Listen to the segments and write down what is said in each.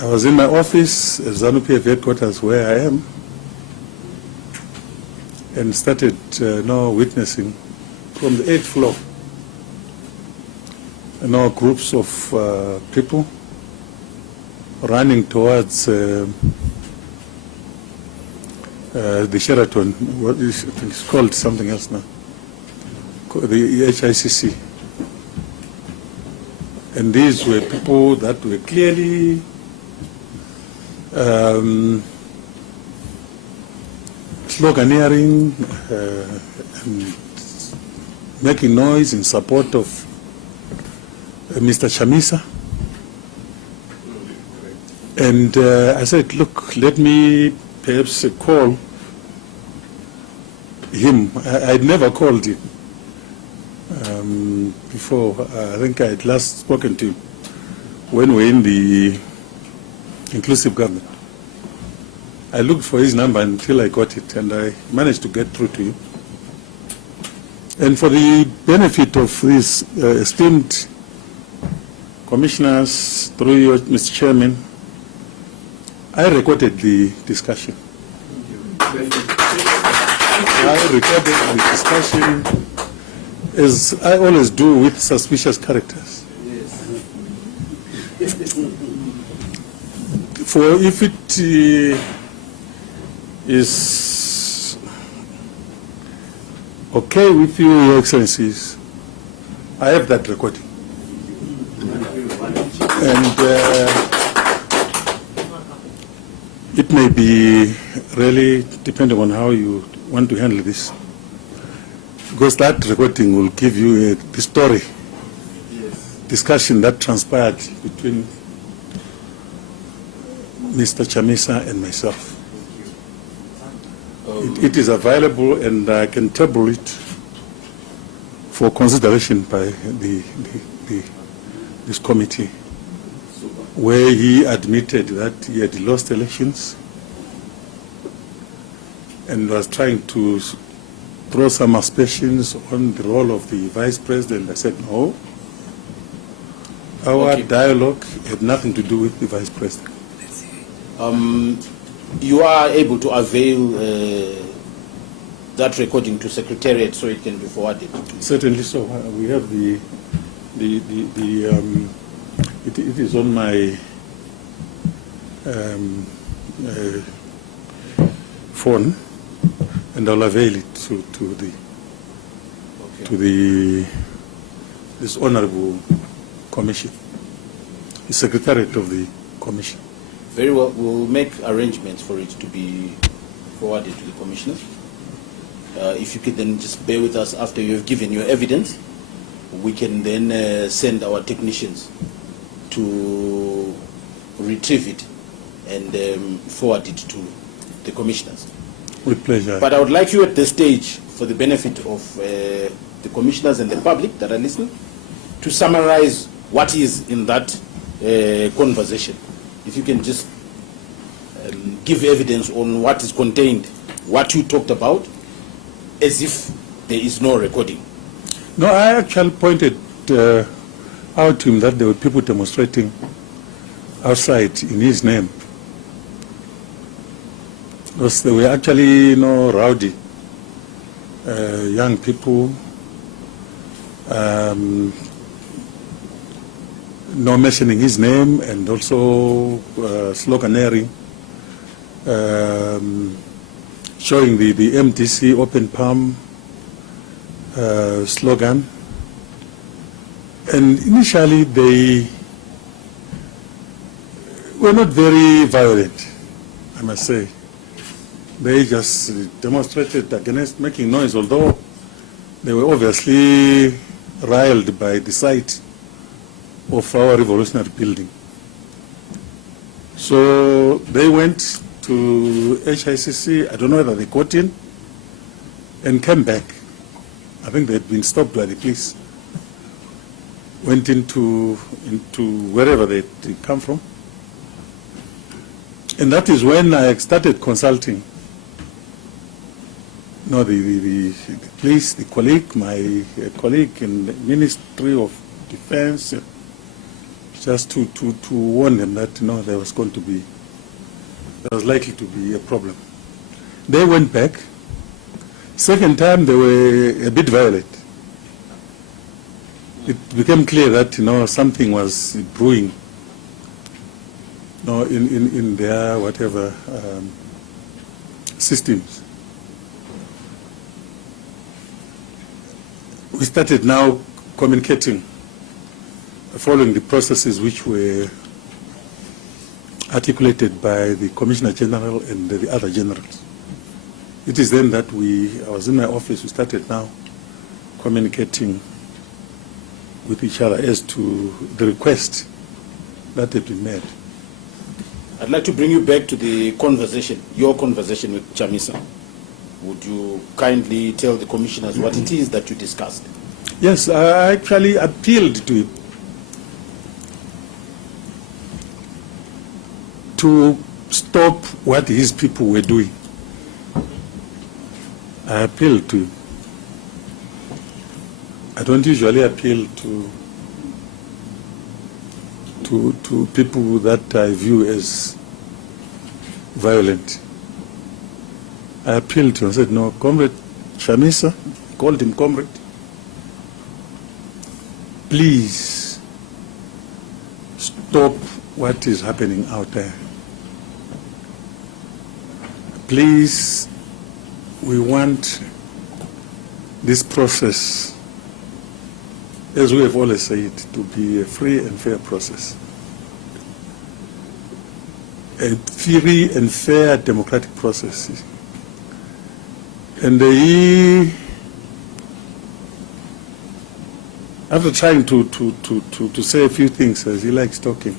I was in my office at ZANU-PF headquarters where I am, and started witnessing from the 8th floor, groups of people running towards the Sheraton. What is it? It's called something else now. The HICC. And these were people that were clearly sloganeering and making noise in support of Mr. Chamisa. And I said, look, let me perhaps call him. I'd never called him before. I think I had last spoken to him when we were in the inclusive government. I looked for his number until I got it, and I managed to get through to him. And for the benefit of these esteemed commissioners, through you, Mr. Chairman, I recorded the discussion. I recorded the discussion, as I always do with suspicious characters. For if it is okay with you, Your Excellencies, I have that recording. And it may be really depending on how you want to handle this, because that recording will give you the story, discussion that transpired between Mr. Chamisa and myself. It is available, and I can table it for consideration by this committee, where he admitted that he had lost elections and was trying to throw some aspersions on the role of the vice president. I said, no, our dialogue had nothing to do with the vice president. You are able to avail that recording to Secretariat so it can be forwarded? Certainly so. We have it is on my phone, and I'll avail it to this honorable commission, the Secretariat of the commission. Very well. We'll make arrangements for it to be forwarded to the commissioners. If you could then just bear with us after you have given your evidence, we can then send our technicians to retrieve it and forward it to the commissioners. With pleasure. But I would like you at this stage, for the benefit of the commissioners and the public that are listening, to summarize what is in that conversation. If you can just give evidence on what is contained, what you talked about, as if there is no recording. No, I actually pointed out to him that there were people demonstrating outside in his name. Because they were actually, rowdy young people, mentioning his name, and also sloganeering, showing the MDC Open Palm slogan. And initially they were not very violent, I must say. They just demonstrated against making noise, although they were obviously riled by the sight of our revolutionary building. So they went to HICC. I don't know whether they got in and came back. I think they had been stopped by the police. Went into wherever they come from. And that is when I started consulting the police, my colleague in the Ministry of Defense, Mr. just to warn them that there was likely to be a problem. They went back. Second time they were a bit violent. It became clear that something was brewing in their whatever systems. We started now communicating following the processes which were articulated by the Commissioner General and the other generals. It is then that I was in my office, we started now communicating with each other as to the request that had been made. I'd like to bring you back to the conversation, your conversation with Chamisa. Would you kindly tell the commissioners what it is that you discussed? Yes, I actually appealed to him to stop what his people were doing. I appealed to him. I don't usually appeal to people that I view as violent. I appealed to him. I said, no, Comrade Chamisa, called him Comrade, please stop what is happening out there. Please, we want this process, as we have always said, to be a free and fair process. A free and fair democratic process. And he, after trying to say a few things, as he likes talking,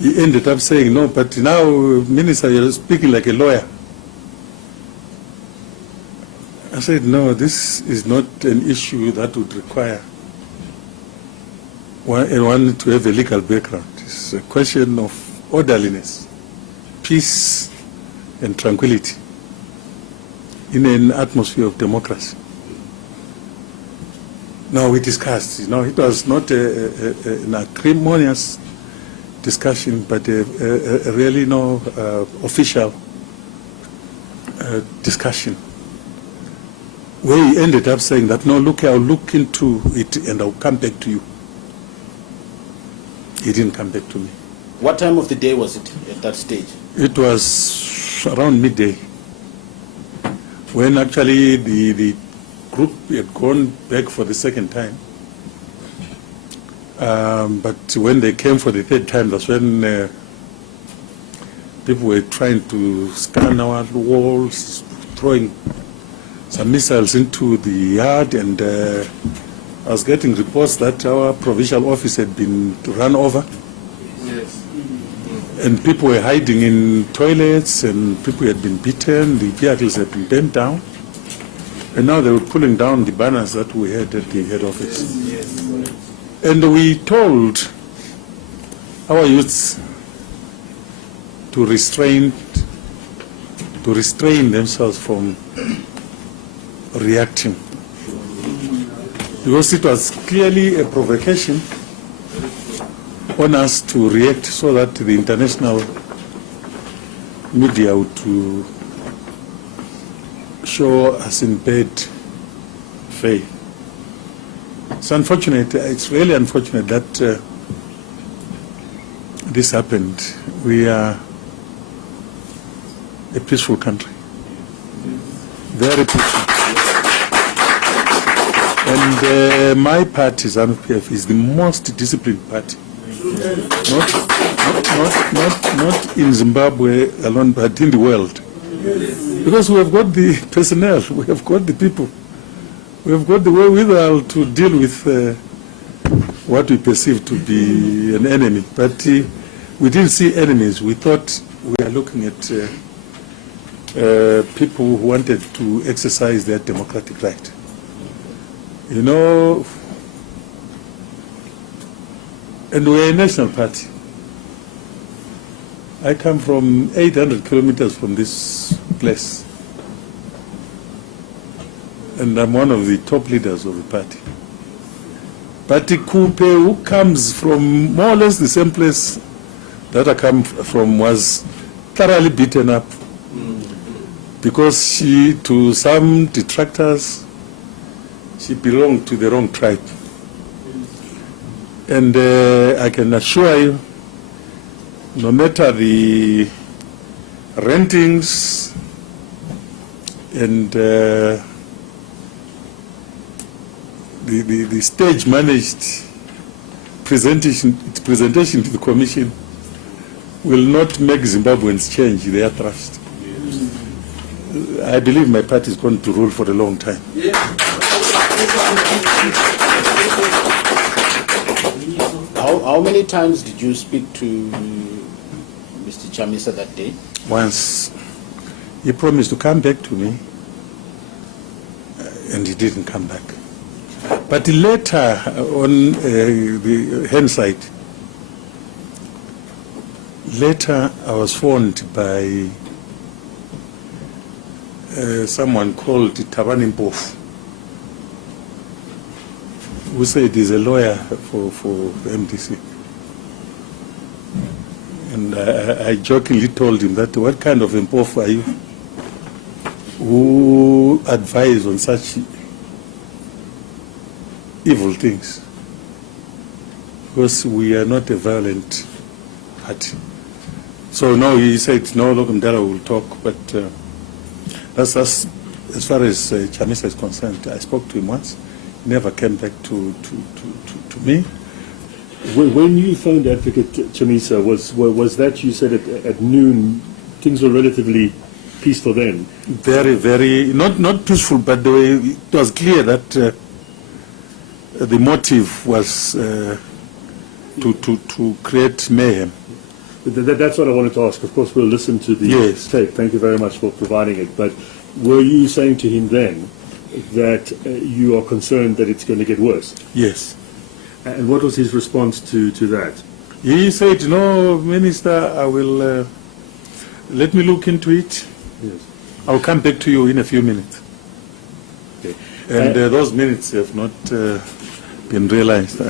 he ended up saying, no, but now, Minister, you're speaking like a lawyer. I said, no, this is not an issue that would require one to have a legal background. It's a question of orderliness, peace, and tranquility in an atmosphere of democracy. Now we discussed, it was not an acrimonious discussion, but a really official discussion, where he ended up saying that, no, look, I'll look into it and I'll come back to you. He didn't come back to me. What time of the day was it at that stage? It was around midday, when actually the group had gone back for the second time. But when they came for the third time, that's when people were trying to scan our walls, throwing some missiles into the yard, and I was getting reports that our provincial office had been run over. Yes. And people were hiding in toilets, and people had been beaten, the vehicles had been bent down. And now they were pulling down the banners that we had at the head office. Yes. And we told our youths to restrain themselves from reacting, because it was clearly a provocation on us to react, so that the international media would to show us in bad faith. It's unfortunate, it's really unfortunate that this happened. We are a peaceful country, very peaceful. And my party, ZANU-PF, is the most disciplined party. Not in Zimbabwe alone, but in the world. Because we have got the personnel, we have got the people, we have got the wherewithal to deal with what we perceive to be an enemy. But we didn't see enemies. We thought we are looking at people who wanted to exercise their democratic right. And we're a national party. I come from 800 kilometers from this place. And I'm one of the top leaders of the party. But Kupe, who comes from more or less the same place that I come from, was thoroughly beaten up because she, to some detractors, she belonged to the wrong tribe. And I can assure you, no matter the rentings and the stage managed presentation to the commission will not make Zimbabweans change their thrust. I believe my party is going to rule for a long time. How many times did you speak to Mr. Chamisa that day? Once. He promised to come back to me, and he didn't come back. But later, on the hindsight, later I was phoned by someone called Obert Mpofu, who said he's a lawyer for the MDC. And I jokingly told him that, what kind of Mpofu are you who advise on such evil things? Because we are not a violent party. So no, he said, no, look, Mdala will talk, but that's as far as Chamisa is concerned. I spoke to him once, he never came back to me. When you phoned Advocate Chamisa, was that, you said at noon, things were relatively peaceful then? Very, very, not peaceful, but it was clear that the motive was to create mayhem. That's what I wanted to ask. Of course, we'll listen to the Yes. tape. Thank you very much for providing it. But were you saying to him then that you are concerned that it's going to get worse? Yes. And what was his response to that? He said, no, Minister, I will, let me look into it. Yes. I'll come back to you in a few minutes. Okay. And those minutes have not been realized.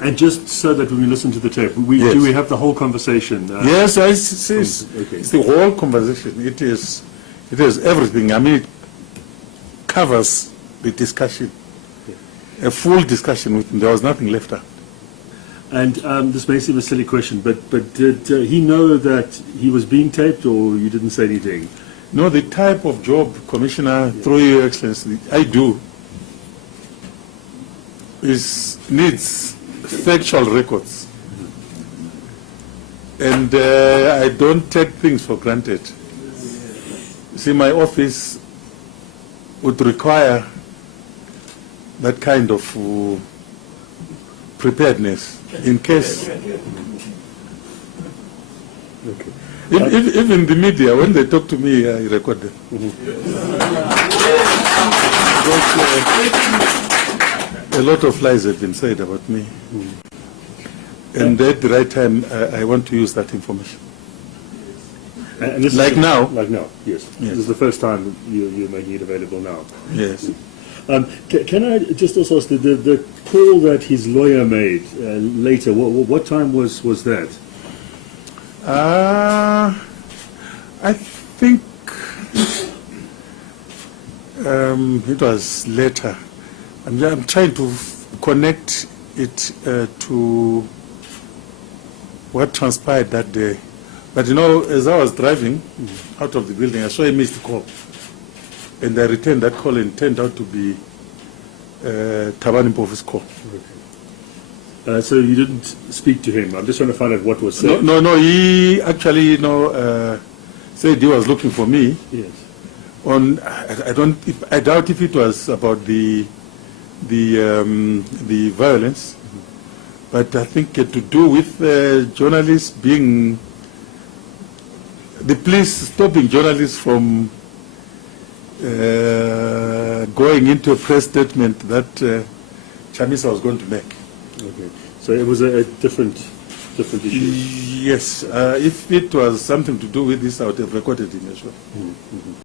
And just so that when we listen to the tape, do we have the whole conversation? Yes, it's okay. the whole conversation. It is everything. I mean, it covers the discussion, a full discussion with him. There was nothing left out. And this may seem a silly question, but did he know that he was being taped, or you didn't say anything? No, the type of job, Commissioner, through Your Excellency, I do needs factual records. And I don't take things for granted. See, my office would require that kind of preparedness in case. Okay. Even the media, when they talk to me, I record them. A lot of lies have been said about me. And at the right time, I want to use that information. And this Like now? Like now, yes. This is the first time you're making it available now. Yes. Can I just also ask, the call that his lawyer made later, what time was that? I think it was later. I'm trying to connect it to what transpired that day. But you know, as I was driving out of the building, I saw a missed call. And I returned that call, and it turned out to be Obert Mpofu's call. Okay. So you didn't speak to him. I'm just trying to find out what was said. No. He actually, said he was looking for me. Yes. I doubt if it was about the violence, but I think to do with journalists being, the police stopping journalists from going into a press statement that Chamisa was going to make. Okay. So it was a different issue. Yes. If it was something to do with this, I would have recorded him as well. Mm-hmm.